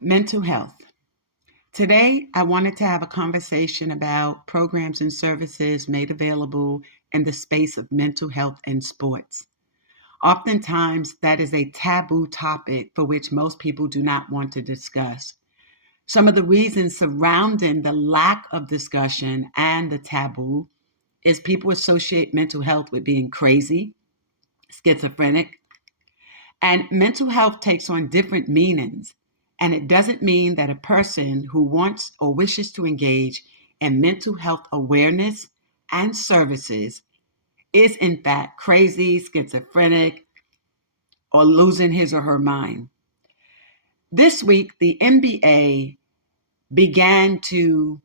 Mental health. Today, I wanted to have a conversation about programs and services made available in the space of mental health and sports. Oftentimes, that is a taboo topic for which most people do not want to discuss. Some of the reasons surrounding the lack of discussion and the taboo is people associate mental health with being crazy, schizophrenic, and mental health takes on different meanings. And it doesn't mean that a person who wants or wishes to engage in mental health awareness and services is, in fact, crazy, schizophrenic, or losing his or her mind. This week, the NBA began to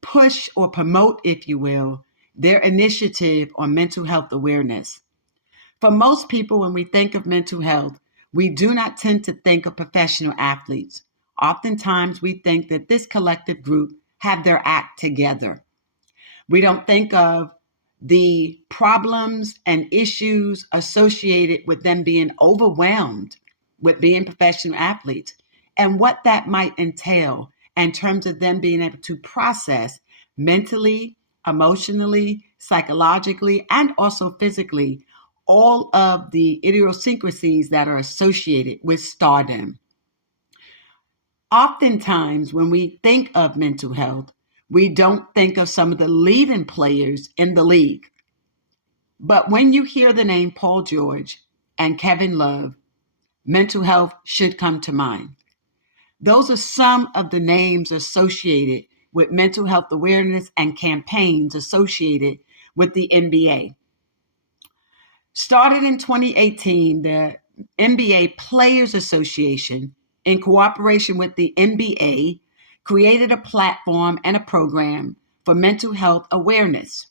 push or promote, if you will, their initiative on mental health awareness. For most people, when we think of mental health, we do not tend to think of professional athletes. Oftentimes, we think that this collective group have their act together. We don't think of the problems and issues associated with them being overwhelmed with being professional athletes and what that might entail in terms of them being able to process mentally, emotionally, psychologically, and also physically all of the idiosyncrasies that are associated with stardom. Oftentimes, when we think of mental health, we don't think of some of the leading players in the league. But when you hear the name Paul George and Kevin Love, mental health should come to mind. Those are some of the names associated with mental health awareness and campaigns associated with the NBA. Started in 2018, the NBA Players Association, in cooperation with the NBA, created a platform and a program for mental health awareness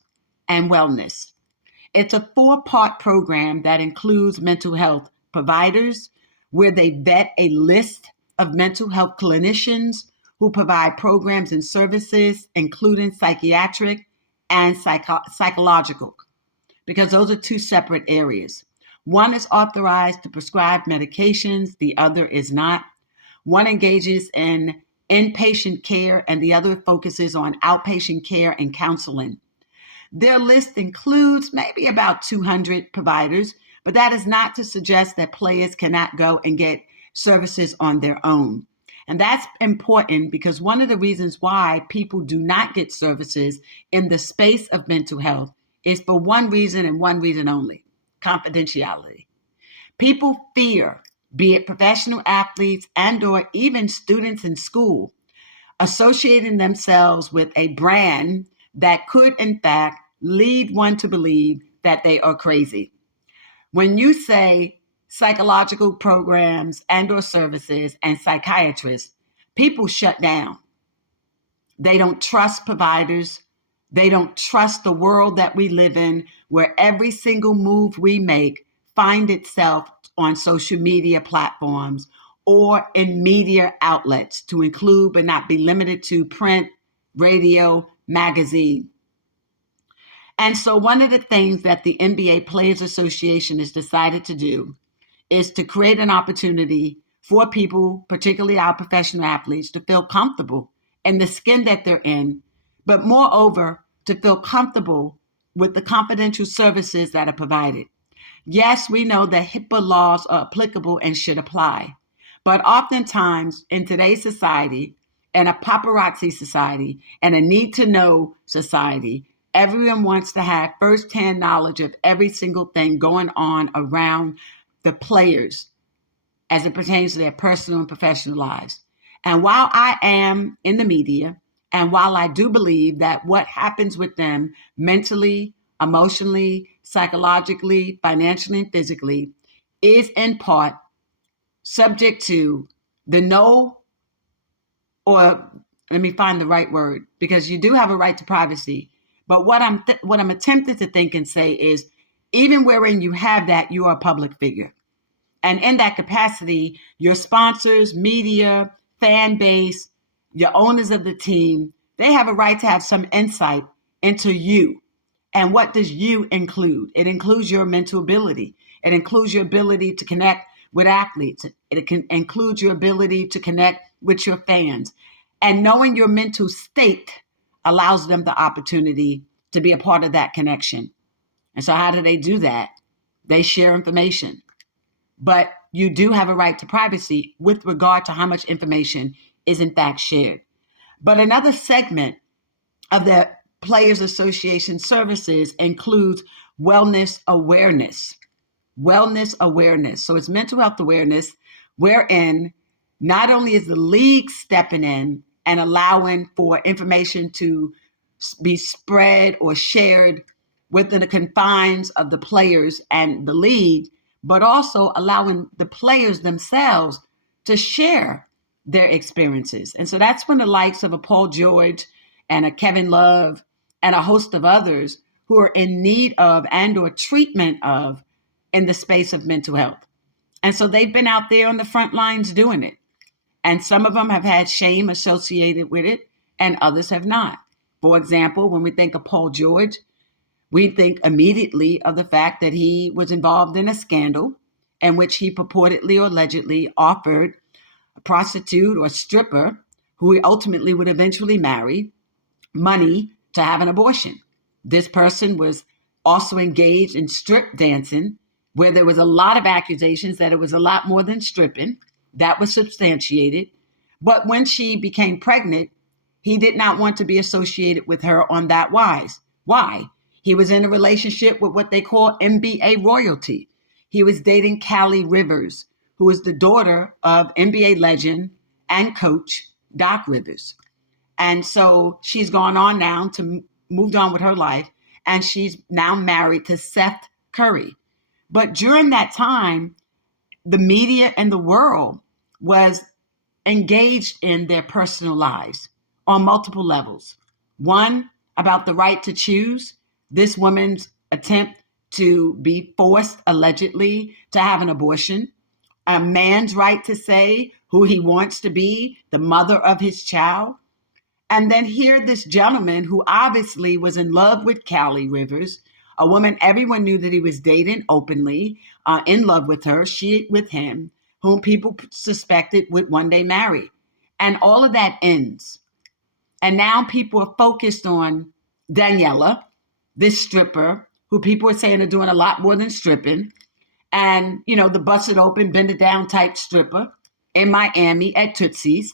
and wellness. It's a four-part program that includes mental health providers, where they vet a list of mental health clinicians who provide programs and services, including psychiatric and psychological, because those are two separate areas. One is authorized to prescribe medications, the other is not. One engages in inpatient care, and the other focuses on outpatient care and counseling. Their list includes maybe about 200 providers, but that is not to suggest that players cannot go and get services on their own. And that's important because one of the reasons why people do not get services in the space of mental health is for one reason and one reason only: confidentiality. People fear, be it professional athletes and or even students in school, associating themselves with a brand that could in fact lead one to believe that they are crazy. When you say psychological programs and or services and psychiatrists, people shut down. They don't trust providers. They don't trust the world that we live in, where every single move we make find itself on social media platforms or in media outlets, to include but not be limited to print, radio, magazine. And so one of the things that the NBA Players Association has decided to do is to create an opportunity for people, particularly our professional athletes, to feel comfortable in the skin that they're in, but moreover, to feel comfortable with the confidential services that are provided. Yes, we know that HIPAA laws are applicable and should apply, but oftentimes in today's society, in a paparazzi society and a need to know society, everyone wants to have firsthand knowledge of every single thing going on around the players as it pertains to their personal and professional lives. And while I am in the media, and while I do believe that what happens with them mentally, emotionally, psychologically, financially, and physically is in part subject to the no, or let me find the right word, because you do have a right to privacy. But what I'm attempting to think and say is, even wherein you have that, you are a public figure. And in that capacity, your sponsors, media, fan base, your owners of the team, they have a right to have some insight into you. And what does you include? It includes your mental ability. It includes your ability to connect with athletes. It can include your ability to connect with your fans. And knowing your mental state allows them the opportunity to be a part of that connection. And so how do they do that? They share information. But you do have a right to privacy with regard to how much information is in fact shared. But another segment of the Players Association services includes wellness awareness. Wellness awareness. So it's mental health awareness, wherein not only is the league stepping in and allowing for information to be spread or shared within the confines of the players and the league, but also allowing the players themselves to share their experiences. And so that's when the likes of a Paul George and a Kevin Love and a host of others who are in need of and or treatment of in the space of mental health. And so they've been out there on the front lines doing it. And some of them have had shame associated with it and others have not. For example, when we think of Paul George, we think immediately of the fact that he was involved in a scandal in which he purportedly or allegedly offered a prostitute or stripper who he ultimately would eventually marry money to have an abortion. This person was also engaged in strip dancing, where there was a lot of accusations that it was a lot more than stripping. That was substantiated. But when she became pregnant, he did not want to be associated with her on that wise. Why? He was in a relationship with what they call NBA royalty. He was dating Callie Rivers, who is the daughter of NBA legend and coach Doc Rivers. And so she's gone on now to moved on with her life, and she's now married to Seth Curry. But during that time, the media and the world was engaged in their personal lives on multiple levels. One, about the right to choose. This woman's attempt to be forced, allegedly, to have an abortion. A man's right to say who he wants to be, the mother of his child. And then here, this gentleman who obviously was in love with Callie Rivers, a woman everyone knew that he was dating openly, in love with her, she with him, whom people suspected would one day marry. And all of that ends. And now people are focused on Daniela, this stripper, who people are saying are doing a lot more than stripping. And, you know, the busted open, bend it down type stripper in Miami at Tootsie's.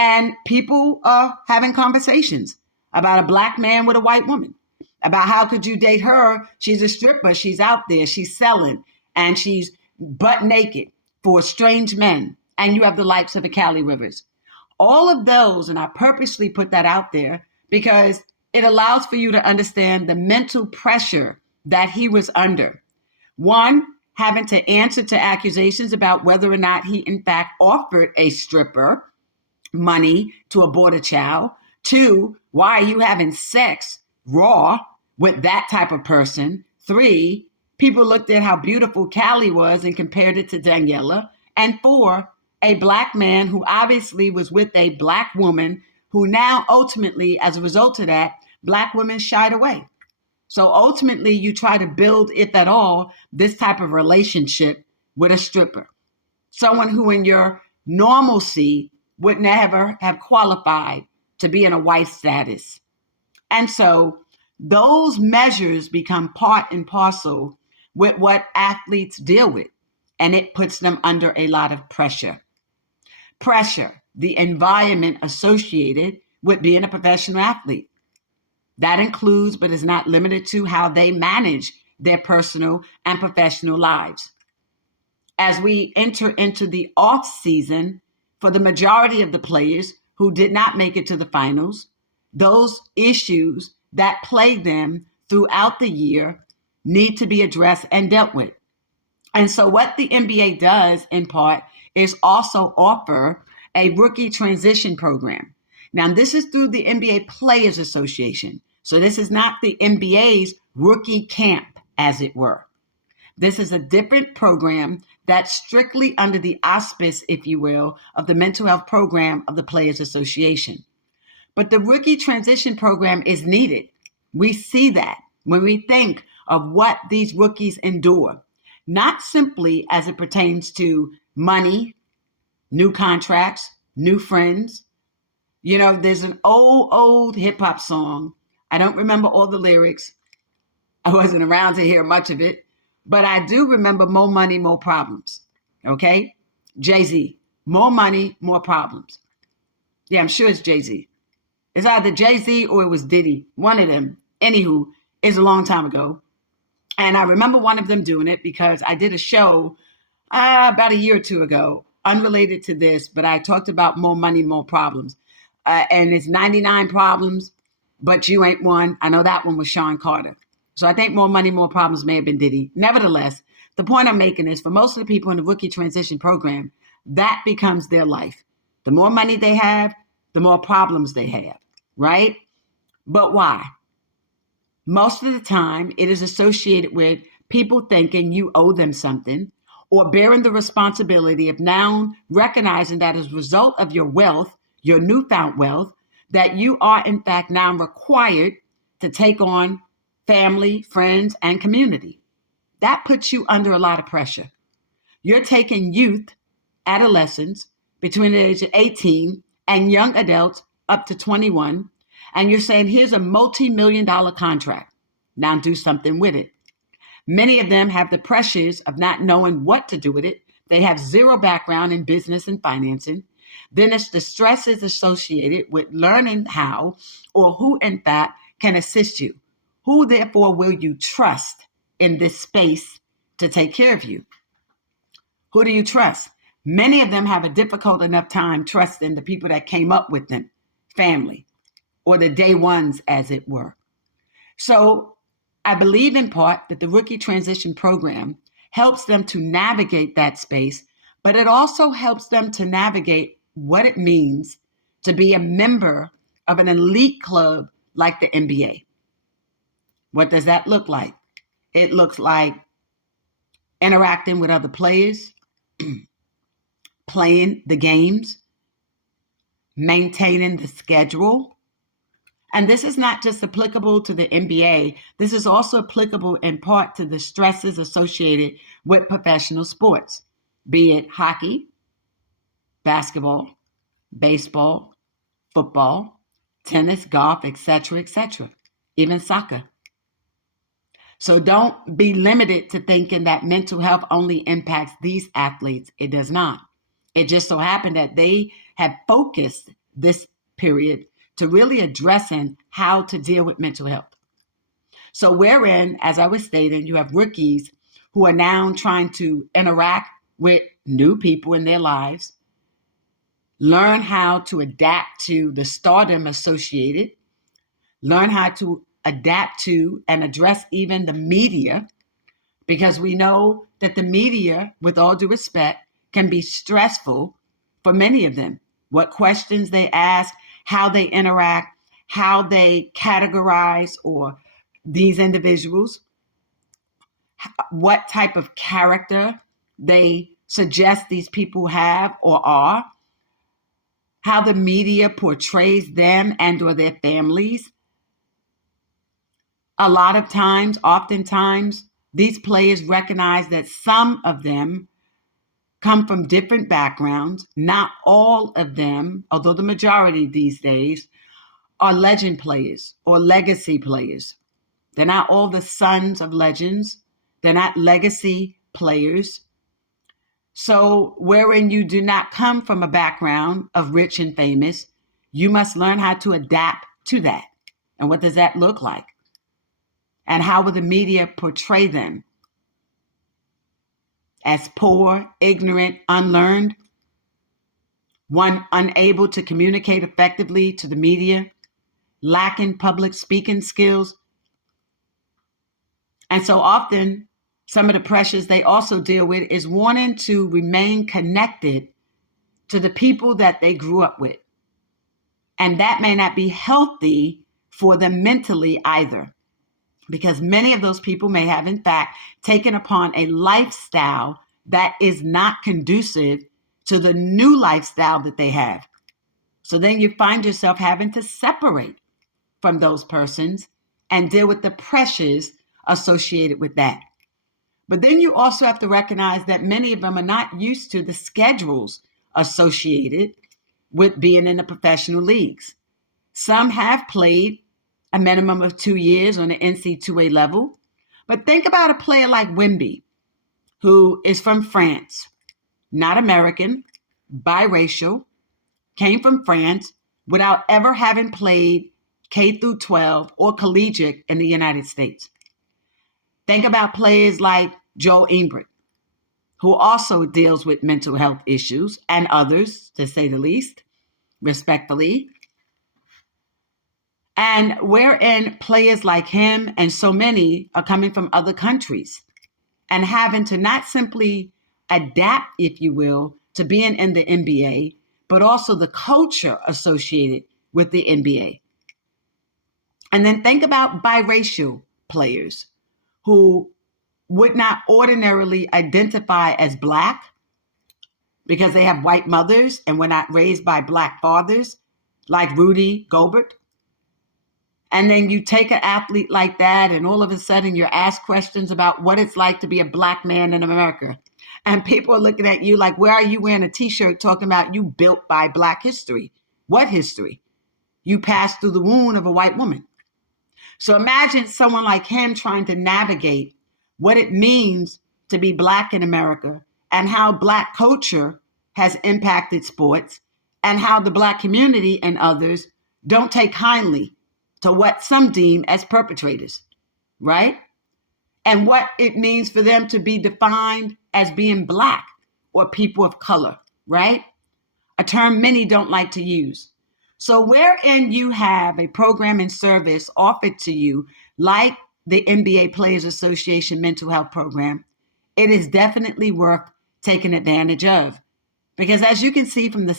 And people are having conversations about a black man with a white woman, about how could you date her? She's a stripper. She's out there. She's selling and she's butt naked for strange men. And you have the likes of a Callie Rivers. All of those, and I purposely put that out there because it allows for you to understand the mental pressure that he was under. One, having to answer to accusations about whether or not he in fact offered a stripper money to abort a child. Two, why are you having sex raw with that type of person? Three, people looked at how beautiful Callie was and compared it to Daniela. And four, a black man who obviously was with a black woman who now ultimately, as a result of that, black women shied away. So ultimately, you try to build, if at all, this type of relationship with a stripper. Someone who in your normalcy would never have qualified to be in a white status. And so those measures become part and parcel with what athletes deal with, and it puts them under a lot of pressure. Pressure, the environment associated with being a professional athlete. That includes, but is not limited to, how they manage their personal and professional lives. As we enter into the off season, for the majority of the players who did not make it to the finals, those issues that plague them throughout the year need to be addressed and dealt with. And so what the NBA does in part is also offer a rookie transition program. Now, this is through the NBA Players Association. So this is not the NBA's rookie camp, as it were. This is a different program that's strictly under the auspice, if you will, of the mental health program of the Players Association. But the rookie transition program is needed. We see that when we think of what these rookies endure, not simply as it pertains to money, new contracts, new friends. There's an old hip hop song. I don't remember all the lyrics. I wasn't around to hear much of it, but I do remember more money, more problems. Okay? Jay-Z, more money, more problems. Yeah, I'm sure it's Jay-Z. It's either Jay-Z or it was Diddy, one of them. Anywho, it's a long time ago. And I remember one of them doing it because I did a show about a year or two ago, unrelated to this, but I talked about more money, more problems. And it's 99 problems, but you ain't one. I know that one was Sean Carter. So I think more money, more problems may have been Diddy. Nevertheless, the point I'm making is for most of the people in the rookie transition program, that becomes their life. The more money they have, the more problems they have, right? But why? Most of the time, it is associated with people thinking you owe them something or bearing the responsibility of now recognizing that as a result of your wealth, your newfound wealth, that you are in fact now required to take on family, friends, and community. That puts you under a lot of pressure. You're taking youth, adolescents between the age of 18 and young adults up to 21, and you're saying, here's a multi-million-dollar contract. Now do something with it. Many of them have the pressures of not knowing what to do with it. They have zero background in business and financing. Then it's the stresses associated with learning how or who, in fact, can assist you. Who, therefore, will you trust in this space to take care of you? Who do you trust? Many of them have a difficult enough time trusting the people that came up with them, family, or the day ones, as it were. So I believe in part that the Rookie Transition Program helps them to navigate that space, but it also helps them to navigate what it means to be a member of an elite club like the NBA. What does that look like? It looks like interacting with other players, playing the games, maintaining the schedule. And this is not just applicable to the NBA. This is also applicable in part to the stresses associated with professional sports, be it hockey, basketball, baseball, football, tennis, golf, etc., even soccer. So don't be limited to thinking that mental health only impacts these athletes. It does not. It just so happened that they have focused this period to really addressing how to deal with mental health. So wherein, as I was stating, you have rookies who are now trying to interact with new people in their lives, learn how to adapt to the stardom associated, learn how to adapt to and address even the media, because we know that the media, with all due respect, can be stressful for many of them. What questions they ask, how they interact, how they categorize or these individuals, what type of character they suggest these people have or are, how the media portrays them and or their families. A lot of times, oftentimes, these players recognize that some of them come from different backgrounds. Not all of them, although the majority these days, are legend players or legacy players. They're not all the sons of legends. They're not legacy players. So, wherein you do not come from a background of rich and famous, you must learn how to adapt to that. And what does that look like? And how will the media portray them? As poor, ignorant, unlearned, one unable to communicate effectively to the media, lacking public speaking skills. And so often, some of the pressures they also deal with is wanting to remain connected to the people that they grew up with. And that may not be healthy for them mentally either, because many of those people may have, in fact, taken upon a lifestyle that is not conducive to the new lifestyle that they have. So then you find yourself having to separate from those persons and deal with the pressures associated with that. But then you also have to recognize that many of them are not used to the schedules associated with being in the professional leagues. Some have played a minimum of 2 years on the NC2A level. But think about a player like Wimby, who is from France, not American, biracial, came from France without ever having played K through 12 or collegiate in the United States. Think about players like Joel Embiid, who also deals with mental health issues and others, to say the least, respectfully. And wherein players like him and so many are coming from other countries and having to not simply adapt, if you will, to being in the NBA, but also the culture associated with the NBA. And then think about biracial players who would not ordinarily identify as Black because they have white mothers and were not raised by Black fathers, like Rudy Gobert. And then you take an athlete like that, and all of a sudden you're asked questions about what it's like to be a Black man in America. And people are looking at you like, where are you wearing a t-shirt talking about you built by Black history? What history? You passed through the womb of a white woman. So imagine someone like him trying to navigate what it means to be Black in America and how Black culture has impacted sports and how the Black community and others don't take kindly to what some deem as perpetrators, right? And what it means for them to be defined as being Black or people of color, right? A term many don't like to use. So wherein you have a program and service offered to you, like the NBA Players Association Mental Health Program, it is definitely worth taking advantage of. Because as you can see from the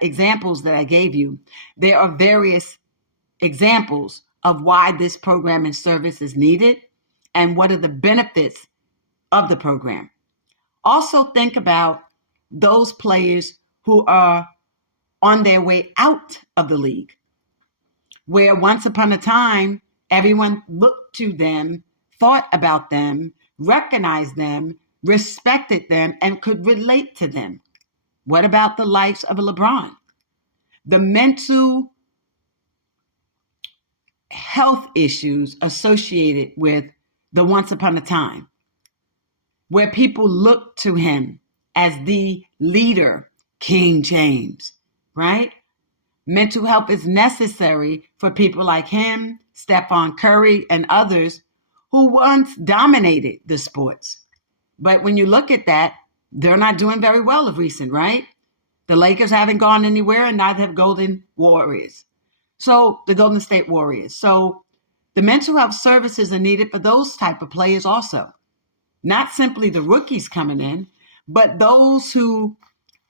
examples that I gave you, there are various examples of why this program and service is needed and what are the benefits of the program. Also think about those players who are on their way out of the league, where once upon a time, everyone looked to them, thought about them, recognized them, respected them, and could relate to them. What about the likes of a LeBron? The mental health issues associated with the once upon a time, where people look to him as the leader, King James, right? Mental health is necessary for people like him, Stephon Curry, and others who once dominated the sports. But when you look at that, they're not doing very well of recent, right? The Lakers haven't gone anywhere, and neither have the Golden State Warriors. So the mental health services are needed for those type of players also. Not simply the rookies coming in, but those who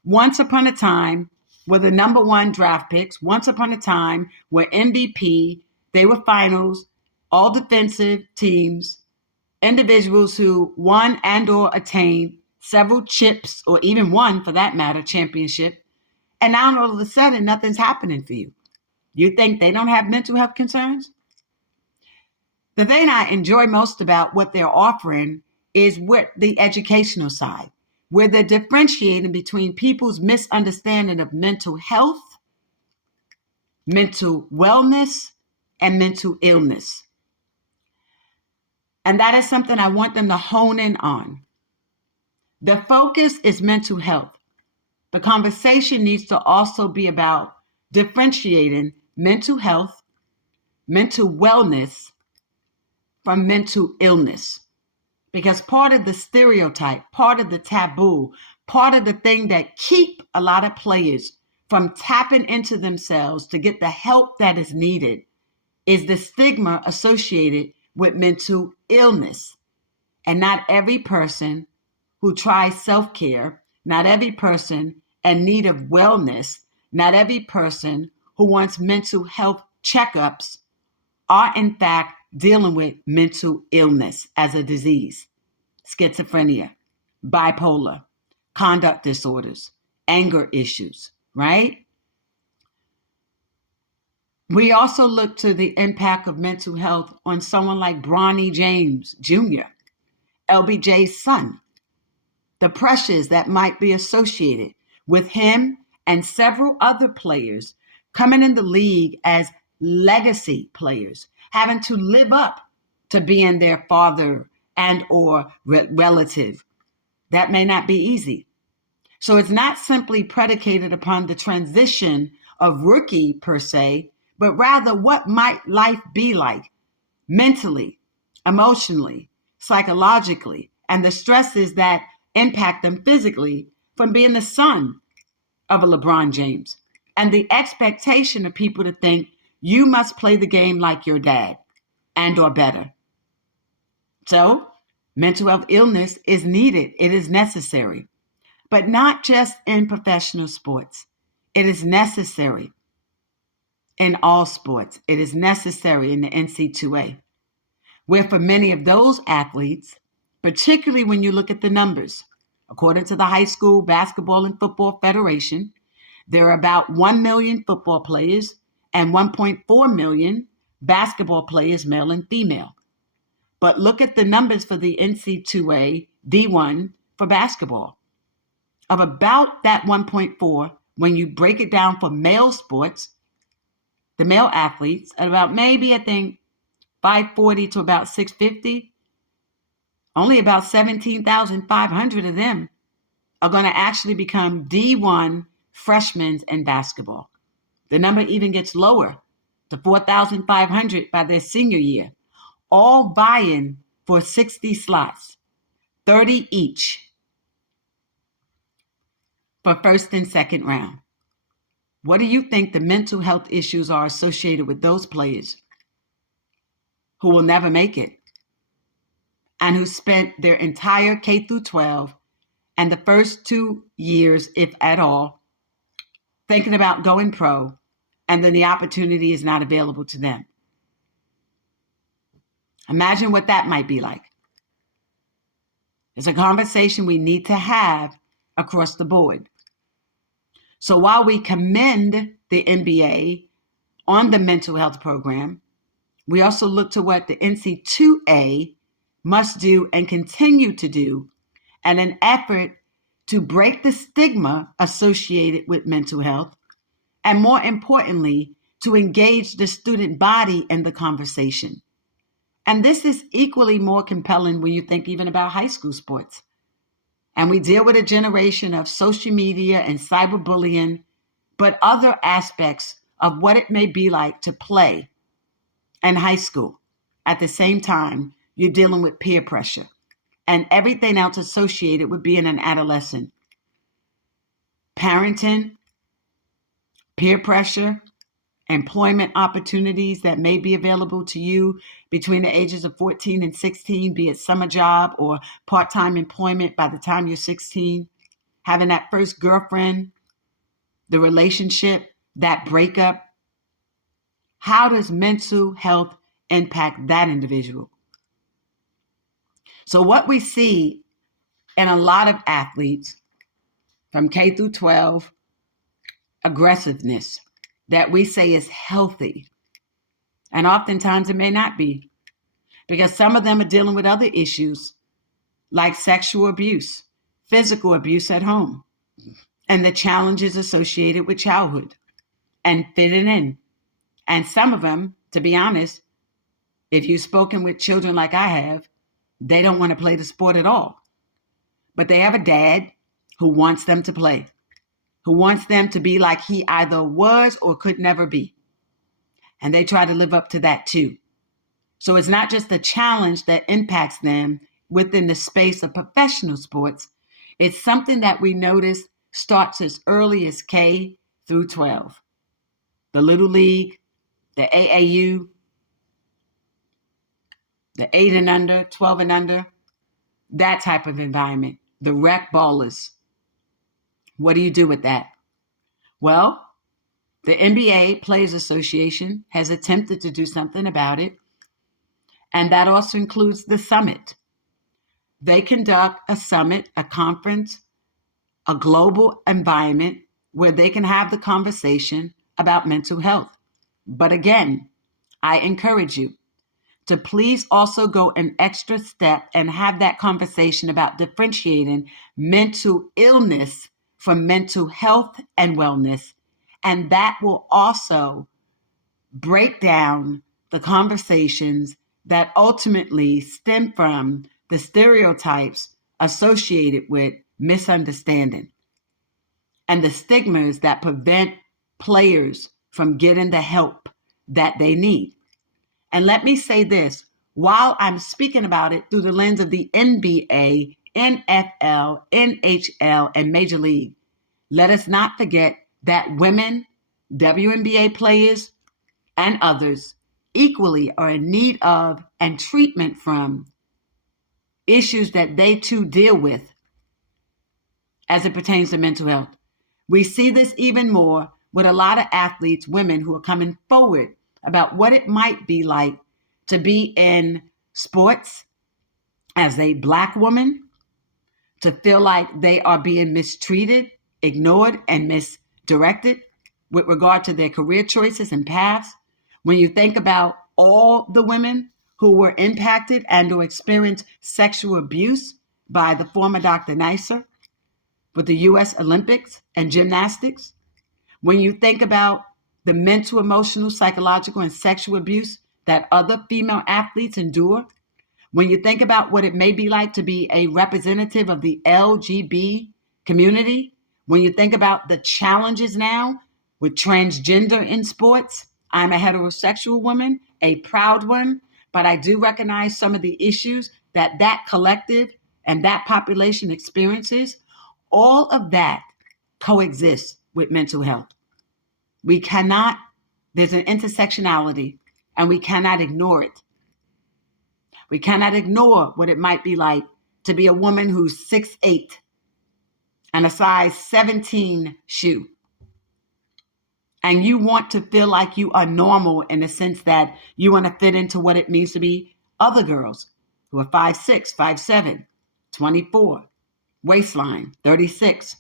once upon a time were the number one draft picks, once upon a time were MVP, they were finals, all defensive teams, individuals who won and or attained several chips, or even one, for that matter, championship. And now all of a sudden, nothing's happening for you. You think they don't have mental health concerns? The thing I enjoy most about what they're offering is with the educational side, where they're differentiating between people's misunderstanding of mental health, mental wellness, and mental illness. And that is something I want them to hone in on. The focus is mental health. The conversation needs to also be about differentiating mental health, mental wellness from mental illness. Because part of the stereotype, part of the taboo, part of the thing that keep a lot of players from tapping into themselves to get the help that is needed is the stigma associated with mental illness. And not every person who tries self-care, not every person in need of wellness, not every person who wants mental health checkups are in fact dealing with mental illness as a disease. Schizophrenia, bipolar, conduct disorders, anger issues, right? We also look to the impact of mental health on someone like Bronny James Jr., LBJ's son, the pressures that might be associated with him and several other players coming in the league as legacy players, having to live up to being their father and or relative. That may not be easy. So it's not simply predicated upon the transition of rookie per se, but rather what might life be like mentally, emotionally, psychologically, and the stresses that impact them physically from being the son of a LeBron James. And the expectation of people to think you must play the game like your dad and or better. So mental health illness is needed. It is necessary, but not just in professional sports. It is necessary in all sports. It is necessary in the NC2A, where for many of those athletes, particularly when you look at the numbers, according to the High School Basketball and Football Federation, there are about 1 million football players and 1.4 million basketball players, male and female. But look at the numbers for the NC2A D1 for basketball. Of about that 1.4, when you break it down for male sports, the male athletes, at about maybe, I think, 540 to about 650, only about 17,500 of them are going to actually become D1 freshmen in basketball. The number even gets lower to 4,500 by their senior year, all vying for 60 slots, 30 each for first and second round. What do you think the mental health issues are associated with those players who will never make it and who spent their entire K through 12 and the first 2 years, if at all, thinking about going pro, and then the opportunity is not available to them? Imagine what that might be like. It's a conversation we need to have across the board. So while we commend the NBA on the mental health program, we also look to what the NC2A must do and continue to do in an effort to break the stigma associated with mental health, and more importantly, to engage the student body in the conversation. And this is equally more compelling when you think even about high school sports. And we deal with a generation of social media and cyberbullying, but other aspects of what it may be like to play in high school. At the same time, you're dealing with peer pressure and everything else associated with being an adolescent. Parenting, peer pressure, employment opportunities that may be available to you between the ages of 14 and 16, be it summer job or part-time employment by the time you're 16, having that first girlfriend, the relationship, that breakup. How does mental health impact that individual? So what we see in a lot of athletes from K through 12, aggressiveness that we say is healthy. And oftentimes it may not be, because some of them are dealing with other issues like sexual abuse, physical abuse at home, and the challenges associated with childhood and fitting in. And some of them, to be honest, if you've spoken with children like I have, they don't want to play the sport at all. But they have a dad who wants them to play, who wants them to be like he either was or could never be. And they try to live up to that too. So it's not just a challenge that impacts them within the space of professional sports. It's something that we notice starts as early as K through 12. The Little League, the AAU, the 8 and under, 12 and under, that type of environment, the rec ballers. What do you do with that? Well, the NBA Players Association has attempted to do something about it, and that also includes the summit. They conduct a summit, a conference, a global environment where they can have the conversation about mental health. But again, I encourage you to please also go an extra step and have that conversation about differentiating mental illness for mental health and wellness, and that will also break down the conversations that ultimately stem from the stereotypes associated with misunderstanding and the stigmas that prevent players from getting the help that they need. And let me say this, while I'm speaking about it through the lens of the NBA, NFL, NHL, and Major League, let us not forget that women, WNBA players, and others equally are in need of and treatment from issues that they too deal with as it pertains to mental health. We see this even more with a lot of athletes, women who are coming forward about what it might be like to be in sports as a Black woman, to feel like they are being mistreated, ignored, and misdirected with regard to their career choices and paths. When you think about all the women who were impacted and who experienced sexual abuse by the former Dr. Nicer with the U.S. Olympics and gymnastics, when you think about the mental, emotional, psychological, and sexual abuse that other female athletes endure, when you think about what it may be like to be a representative of the LGBT community, when you think about the challenges now with transgender in sports, I'm a heterosexual woman, a proud one, but I do recognize some of the issues that that collective and that population experiences. All of that coexists with mental health. We cannot, there's an intersectionality, and we cannot ignore it. We cannot ignore what it might be like to be a woman who's 6'8" and a size 17 shoe. And you want to feel like you are normal in the sense that you want to fit into what it means to be other girls who are 5'6", 5'7", 24, waistline, 36,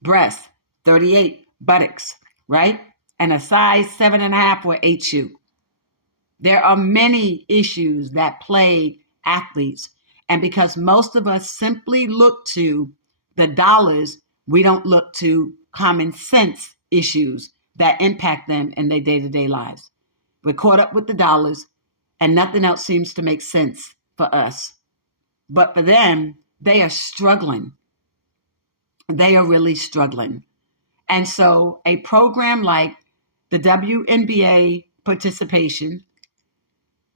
breasts, 38, buttocks, right? And a size 7.5 or 8 shoe. There are many issues that plague athletes. And because most of us simply look to the dollars, we don't look to common sense issues that impact them in their day-to-day lives. We're caught up with the dollars, and nothing else seems to make sense for us. But for them, they are struggling. They are really struggling. And so a program like the WNBA participation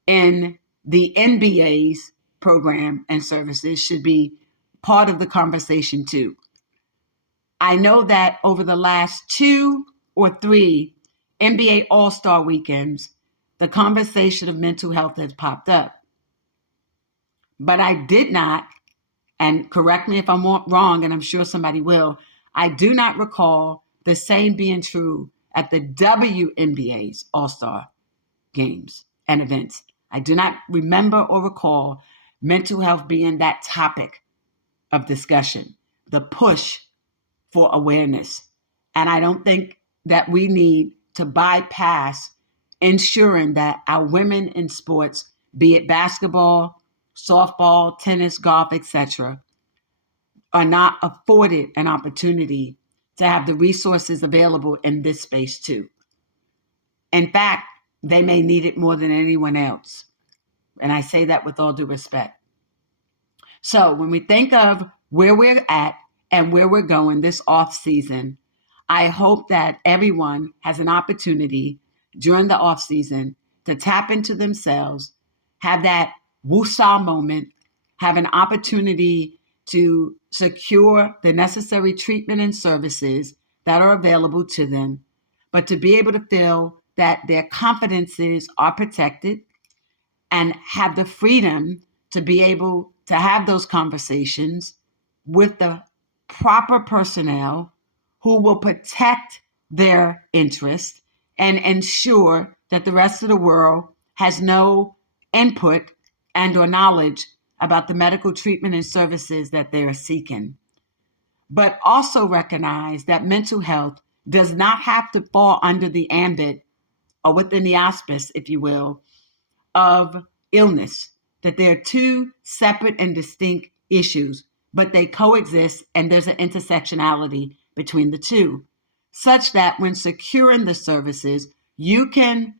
in the NBA's program and services should be part of the conversation too. I know that over the last 2 or 3 NBA All-Star weekends, the conversation of mental health has popped up. But I did not, and correct me if I'm wrong, and I'm sure somebody will, I do not recall the same being true at the WNBA's All-Star games and events. I do not remember or recall mental health being that topic of discussion, the push for awareness. And I don't think that we need to bypass ensuring that our women in sports, be it basketball, softball, tennis, golf, etc., are not afforded an opportunity to have the resources available in this space too. In fact, they may need it more than anyone else. And I say that with all due respect. So when we think of where we're at and where we're going this off season, I hope that everyone has an opportunity during the off season to tap into themselves, have that woosah moment, have an opportunity to secure the necessary treatment and services that are available to them, but to be able to feel that their confidences are protected and have the freedom to be able to have those conversations with the proper personnel who will protect their interests and ensure that the rest of the world has no input and or knowledge about the medical treatment and services that they are seeking. But also recognize that mental health does not have to fall under the ambit or within the auspice, if you will, of illness, that there are two separate and distinct issues. but they coexist and there's an intersectionality between the two, such that when securing the services, you can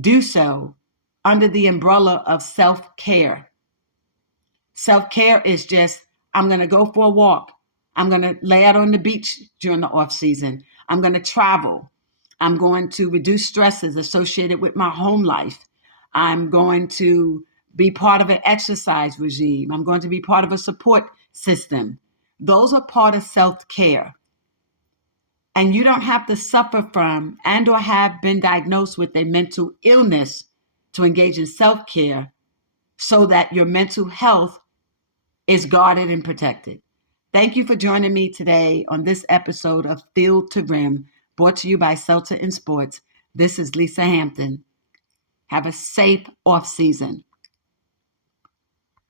do so under the umbrella of self-care. Self-care is just, I'm going to go for a walk. I'm going to lay out on the beach during the off season. I'm going to travel. I'm going to reduce stresses associated with my home life. I'm going to be part of an exercise regime. I'm going to be part of a support system. Those are part of self-care. And you don't have to suffer from and or have been diagnosed with a mental illness to engage in self-care so that your mental health is guarded and protected. Thank you for joining me today on this episode of Field to Rim, brought to you by Celta in Sports. This is Lisa Hampton. Have a safe off season.